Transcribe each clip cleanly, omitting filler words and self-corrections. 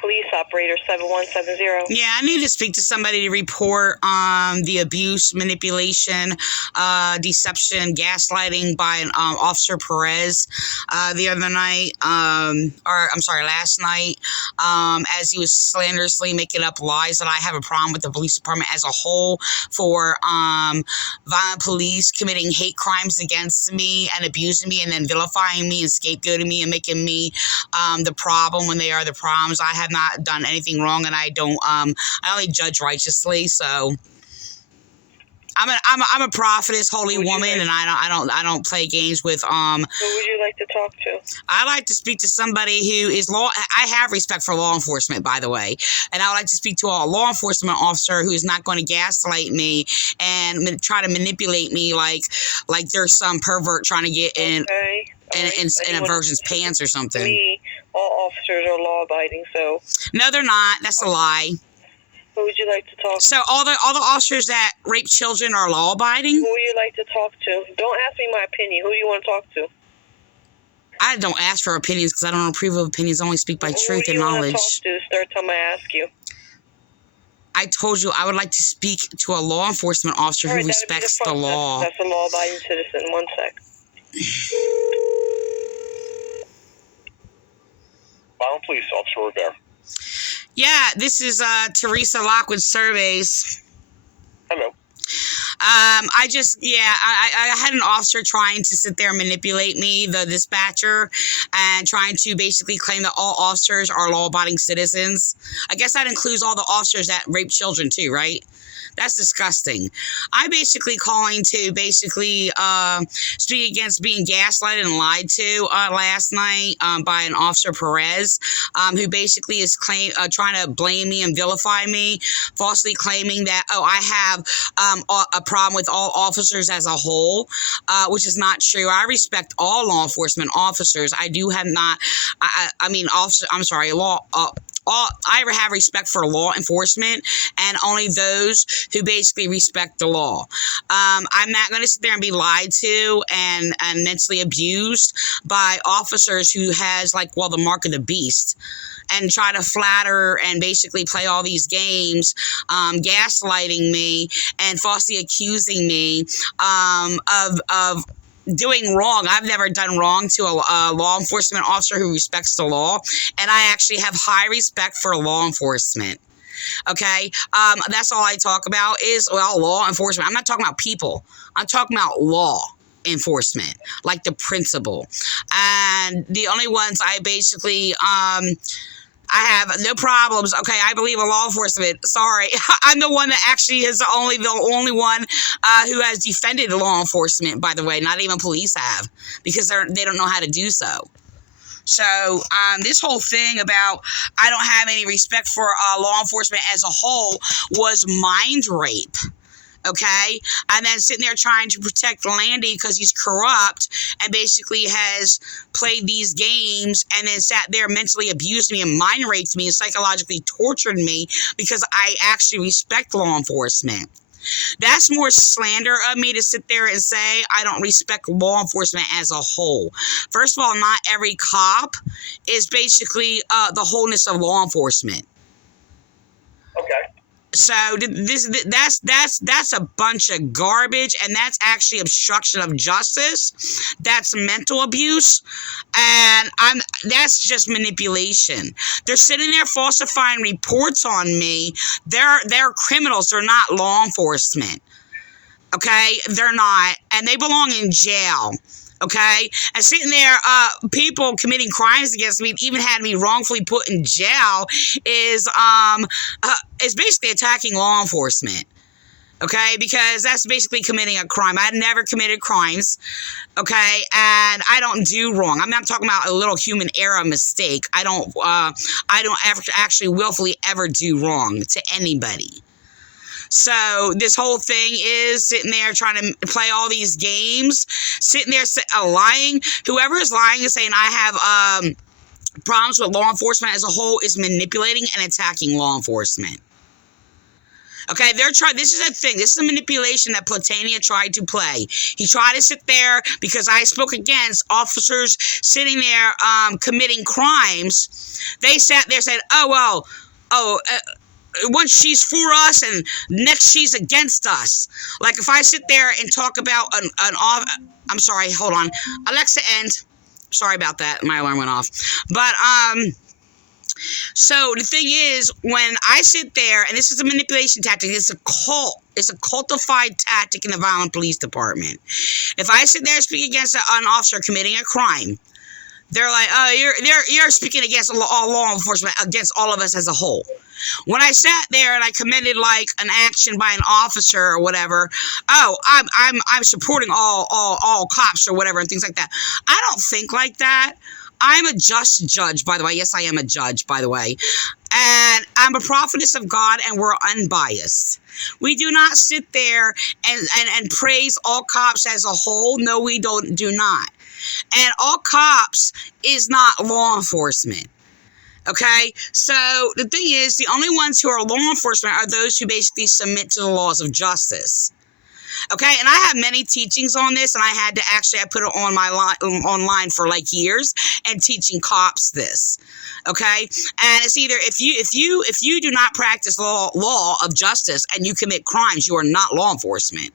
Police, operator 7170. Yeah, I need to speak to somebody to report the abuse, manipulation, deception, gaslighting by Officer Perez the other night, last night, as he was slanderously making up lies that I have a problem with the police department as a whole for Vineland Police committing hate crimes against me and abusing me and then vilifying me and scapegoating me and making me the problem when they are the problems. I have not done anything wrong, and I don't. I only judge righteously. So I'm a prophetess, holy woman, and I don't play games with Who would you like to talk to? I like to speak to somebody who is law. I have respect for law enforcement, by the way, and I would like to speak to a law enforcement officer who is not going to gaslight me and try to manipulate me like there's some pervert trying to get in. Okay. In a virgin's pants or something. All officers are law-abiding, so... No, they're not. That's a lie. Who would you like to talk to? So all the officers that rape children are law-abiding? Who would you like to talk to? Don't ask me my opinion. Who do you want to talk to? I don't ask for opinions because I don't approve of opinions. I only speak by truth and knowledge. Who do you want to talk to this third time I ask you? I told you I would like to speak to a law enforcement officer who respects the law. That's a law-abiding citizen. 1 sec. Vineland Police, Officer Rivera. Yeah, this is Teresa Lockwood Surveys. Hello. I had an officer trying to sit there and manipulate me, the dispatcher, and trying to basically claim that all officers are law-abiding citizens. I guess that includes all the officers that rape children too, right? That's disgusting. I'm basically calling to speak against being gaslighted and lied to last night by an Officer Perez, who basically is trying to blame me and vilify me, falsely claiming that, I have a problem with all officers as a whole, which is not true. I respect all law enforcement officers. I do have not, I have respect for law enforcement and only those who basically respect the law. I'm not going to sit there and be lied to and mentally abused by officers who has the mark of the beast and try to flatter and basically play all these games, gaslighting me and falsely accusing me of doing wrong. I've never done wrong to a law enforcement officer who respects the law, and I actually have high respect for law enforcement. Okay? That's all I talk about is, law enforcement. I'm not talking about people. I'm talking about law enforcement, like the principle. And the only ones I basically... I have no problems. Okay, I believe in law enforcement. Sorry. I'm the one that actually is the only one who has defended law enforcement, by the way. Not even police have, because they don't know how to do so. So this whole thing about I don't have any respect for law enforcement as a whole was mind rape. Okay, and then sitting there trying to protect Landy because he's corrupt and basically has played these games and then sat there mentally abused me and mind raped me and psychologically tortured me because I actually respect law enforcement. That's more slander of me to sit there and say I don't respect law enforcement as a whole. First of all, not every cop is basically the wholeness of law enforcement. Okay. So that's a bunch of garbage, and that's actually obstruction of justice. That's mental abuse, and that's just manipulation. They're sitting there falsifying reports on me. They're criminals. They're not law enforcement. Okay, they're not, and they belong in jail. Okay, and sitting there, people committing crimes against me, even had me wrongfully put in jail, is basically attacking law enforcement. Okay, because that's basically committing a crime. I've never committed crimes. Okay, and I don't do wrong. I'm not talking about a little human error mistake. I don't actually willfully ever do wrong to anybody. So this whole thing is sitting there trying to play all these games, sitting there lying. Whoever is lying and saying I have problems with law enforcement as a whole is manipulating and attacking law enforcement. Okay, this is a thing. This is a manipulation that Platania tried to play. He tried to sit there because I spoke against officers sitting there committing crimes. They sat there and said, once she's for us and next she's against us. Like if I sit there and talk about I'm sorry, hold on. Alexa, end. Sorry about that. My alarm went off. But, so the thing is, when I sit there, and this is a manipulation tactic, it's a cult. It's a cultified tactic in the Vineland Police Department. If I sit there and speak against an officer committing a crime, they're like, oh, you're speaking against all law enforcement, against all of us as a whole. When I sat there and I committed like an action by an officer or whatever, I'm supporting all cops or whatever and things like that. I don't think like that. I'm a just judge, by the way. Yes, I am a judge, by the way. And I'm a prophetess of God, and we're unbiased. We do not sit there and praise all cops as a whole. No, we do not. And all cops is not law enforcement. Okay? So the thing is, the only ones who are law enforcement are those who basically submit to the laws of justice. Okay, and I have many teachings on this, and I put it on my online for like years, and teaching cops this. Okay, and it's either if you do not practice law of justice and you commit crimes, you are not law enforcement.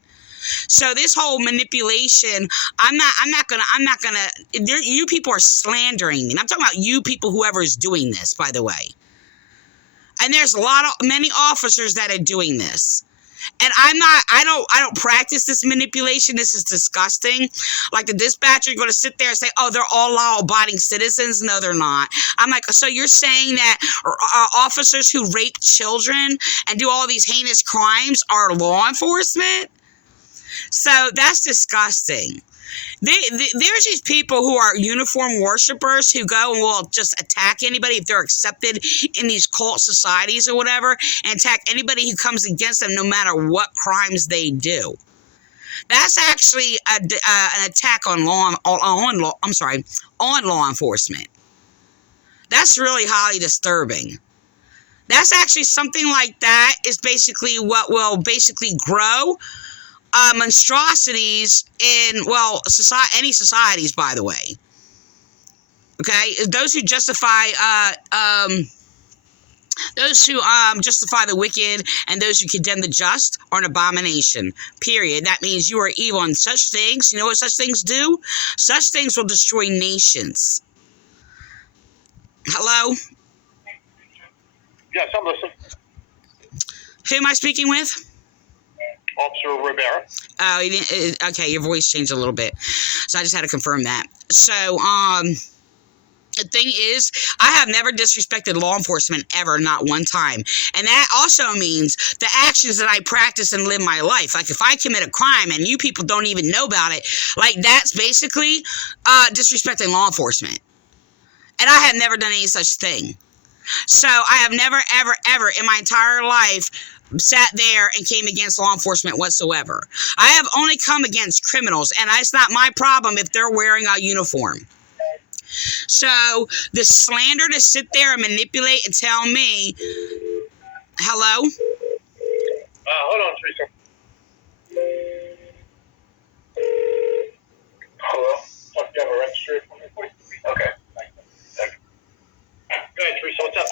So this whole manipulation, I'm not gonna. You people are slandering me. And I'm talking about you people, whoever is doing this, by the way. And there's many officers that are doing this. And I don't practice this manipulation. This is disgusting. Like the dispatcher going to sit there and say, oh, they're all law-abiding citizens. No, they're not. I'm like, so you're saying that officers who rape children and do all these heinous crimes are law enforcement? So that's disgusting. There's these people who are uniform worshipers who go and will just attack anybody if they're accepted in these cult societies or whatever, and attack anybody who comes against them no matter what crimes they do. That's actually an attack on law enforcement. That's really highly disturbing. That's actually something like that is basically what will basically grow monstrosities in, any societies, by the way. Okay? Those who justify the wicked and those who condemn the just are an abomination. Period. That means you are evil. And such things, you know what such things do? Such things will destroy nations. Hello? Yes, I'm listening. Who am I speaking with? Officer Rivera. Oh, you didn't, okay, your voice changed a little bit. So I just had to confirm that. So, the thing is, I have never disrespected law enforcement ever, not one time. And that also means the actions that I practice and live my life. Like if I commit a crime and you people don't even know about it, like that's basically disrespecting law enforcement. And I have never done any such thing. So I have never, ever, ever in my entire life sat there and came against law enforcement whatsoever. I have only come against criminals, and it's not my problem if they're wearing a uniform. So the slander to sit there and manipulate and tell me, hello? Hold on, Teresa. Hello? Do you have a registry for me, please? Okay. Thank you. Go ahead, Teresa. What's up?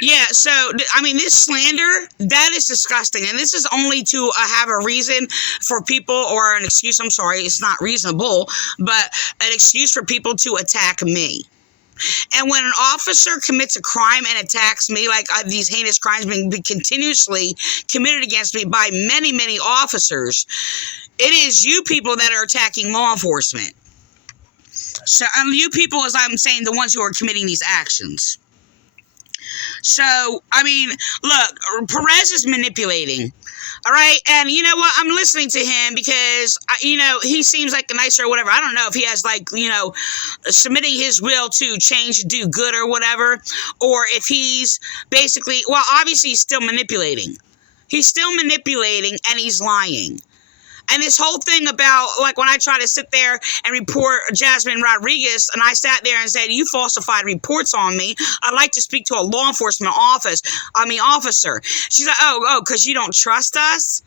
Yeah, so, I mean, this slander, that is disgusting. And this is only to have a reason for people, or an excuse, I'm sorry, it's not reasonable, but an excuse for people to attack me. And when an officer commits a crime and attacks me, like these heinous crimes being continuously committed against me by many, many officers, it is you people that are attacking law enforcement. So, you people, as I'm saying, the ones who are committing these actions. So, I mean, look, Perez is manipulating, all right? And you know what? I'm listening to him because, he seems like a nicer or whatever. I don't know if he has, submitting his will to change, do good or whatever, or if he's basically, obviously he's still manipulating. He's still manipulating and he's lying. And this whole thing about, like, when I try to sit there and report Jasmine Rodriguez, and I sat there and said, you falsified reports on me, I'd like to speak to a law enforcement officer. She's like, oh, because you don't trust us?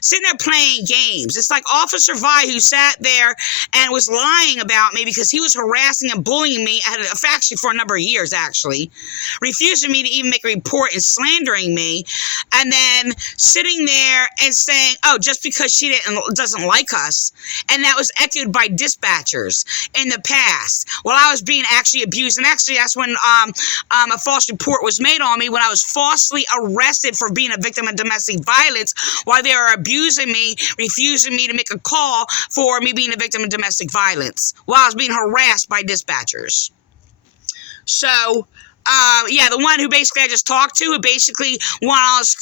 Sitting there playing games. It's like Officer Vi, who sat there and was lying about me because he was harassing and bullying me, actually for a number of years, actually, refusing me to even make a report and slandering me, and then sitting there and saying, oh, just because she doesn't like us. And that was echoed by dispatchers in the past while I was being actually abused. And actually, that's when a false report was made on me, when I was falsely arrested for being a victim of domestic violence while they were abusing me, refusing me to make a call for me being a victim of domestic violence while I was being harassed by dispatchers. So, yeah, the one who basically I just talked to, who basically was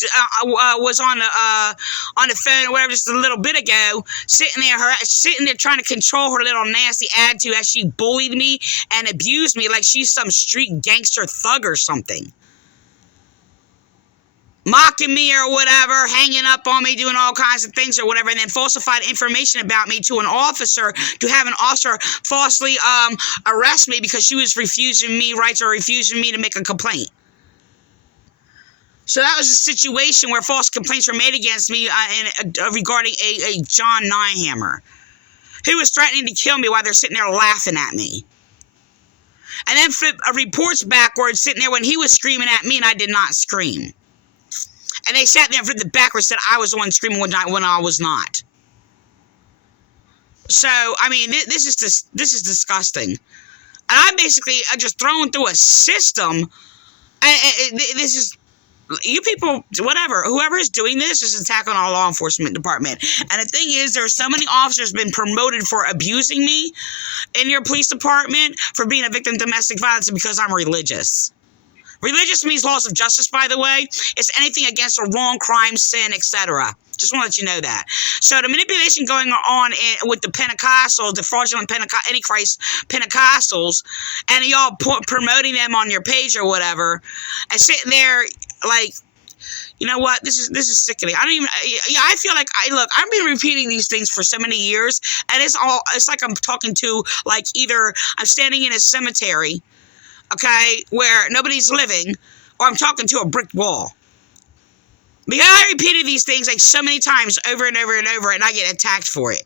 on the phone or whatever just a little bit ago, sitting there trying to control her little nasty attitude as she bullied me and abused me like she's some street gangster thug or something. Mocking me or whatever, hanging up on me, doing all kinds of things or whatever, and then falsified information about me to an officer, to have an officer falsely arrest me because she was refusing me rights or refusing me to make a complaint. So that was a situation where false complaints were made against me regarding a John Nyhammer, who was threatening to kill me while they're sitting there laughing at me. And then flip reports backwards, sitting there when he was screaming at me and I did not scream. And they sat there and flipped it backwards, said I was the one screaming when I was not. So, I mean, this is disgusting. And I'm basically just thrown through a system. This is, you people, whatever, whoever is doing this is attacking our law enforcement department. And the thing is, there are so many officers been promoted for abusing me in your police department for being a victim of domestic violence because I'm religious. Religious means laws of justice, by the way. It's anything against a wrong, crime, sin, etc. Just want to let you know that. So the manipulation going on with the Pentecostals, the fraudulent Antichrist Pentecostals, and y'all promoting them on your page or whatever, and sitting there like, you know what? This is sickening. I feel like I've been repeating these things for so many years, and it's like I'm talking to, like, either I'm standing in a cemetery, okay, where nobody's living, or I'm talking to a brick wall. Because I repeated these things like so many times over and over and over, and I get attacked for it.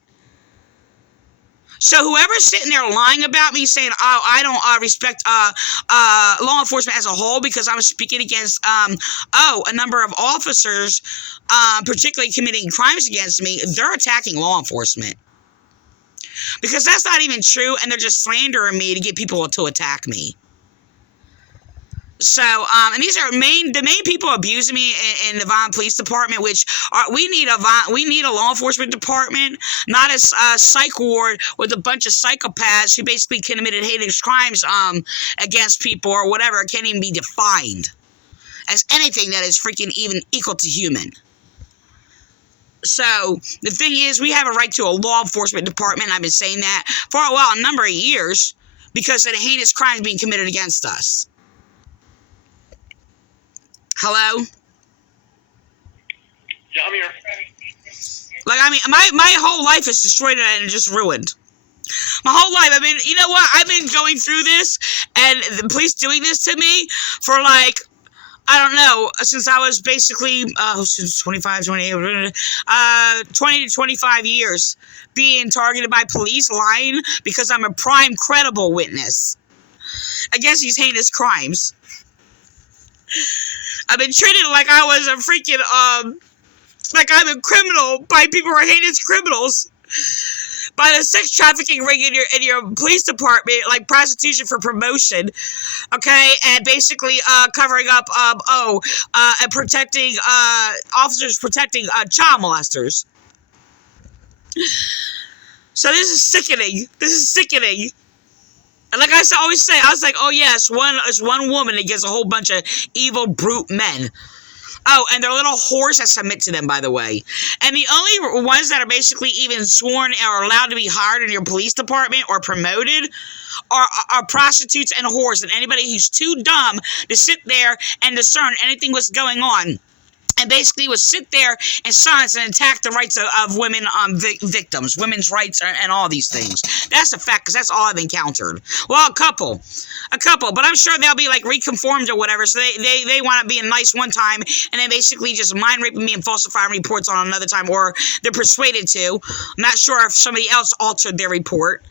So whoever's sitting there lying about me, saying, oh, I don't respect law enforcement as a whole because I'm speaking against, a number of officers, particularly committing crimes against me, they're attacking law enforcement. Because that's not even true, and they're just slandering me to get people to attack me. So, and these are the main people abusing me in the Vineland Police Department, which we need a law enforcement department, not a psych ward with a bunch of psychopaths who basically committed heinous crimes against people or whatever. It can't even be defined as anything that is freaking even equal to human. So, the thing is, we have a right to a law enforcement department. I've been saying that for a number of years because of the heinous crimes being committed against us. Hello? Yeah, I'm here. Like, I mean, my whole life is destroyed and just ruined. My whole life, I mean, you know what? I've been going through this, and the police doing this to me for, like, I don't know, since I was basically, since 25, 28, 20 to 25 years being targeted by police, lying, because I'm a prime credible witness against these heinous crimes. I've been treated like I was a freaking, like I'm a criminal by people who are heinous criminals. By the sex trafficking ring in your police department, like prostitution for promotion, okay, and basically covering up, and protecting, officers protecting child molesters. So this is sickening. This is sickening. And like I always say, I was like, oh yes, it's one woman against a whole bunch of evil, brute men. Oh, and they're little whores that submit to them, by the way. And the only ones that are basically even sworn or allowed to be hired in your police department or promoted are prostitutes and whores. And anybody who's too dumb to sit there and discern anything what's going on and basically would sit there in silence and attack the rights of women, victims, women's rights, and all these things. That's a fact, because that's all I've encountered. Well, a couple, but I'm sure they'll be like reconformed or whatever, so they want to be nice one time, and then basically just mind raping me and falsifying reports on another time, or they're persuaded to. I'm not sure if somebody else altered their report.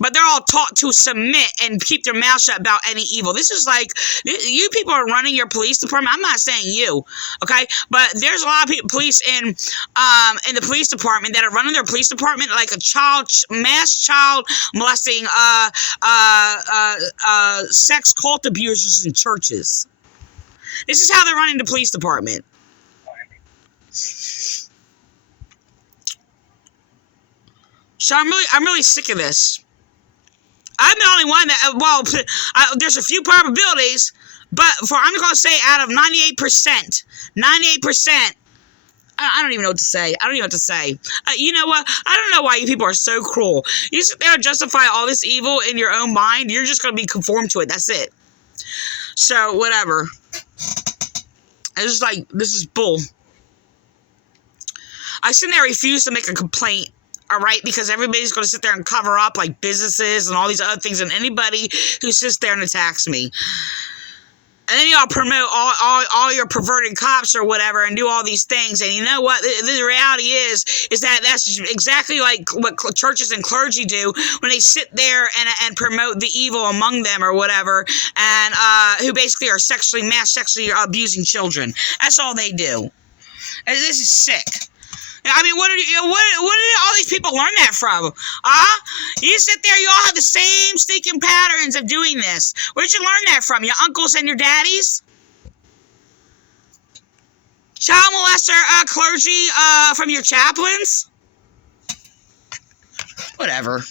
But they're all taught to submit and keep their mouth shut about any evil. This is like, you people are running your police department. I'm not saying you, okay? But there's a lot of people, police in the police department that are running their police department like a mass child molesting, sex cult abusers in churches. This is how they're running the police department. So I'm really sick of this. I'm the only one that, there's a few probabilities, but I'm going to say out of 98%, I don't even know what to say. You know what? I don't know why you people are so cruel. You sit there and justify all this evil in your own mind. You're just going to be conformed to it. That's it. So, whatever. It's just like, this is bull. I sit there and refuse to make a complaint. All right, because everybody's going to sit there and cover up like businesses and all these other things, and anybody who sits there and attacks me. And then y'all promote all your perverted cops or whatever and do all these things. And you know what? The reality is that that's exactly like what churches and clergy do when they sit there and promote the evil among them or whatever, and who basically are mass sexually abusing children. That's all they do. And this is sick. I mean, where did all these people learn that from? You sit there, you all have the same stinking patterns of doing this. Where did you learn that from? Your uncles and your daddies? Child molester clergy from your chaplains? Whatever.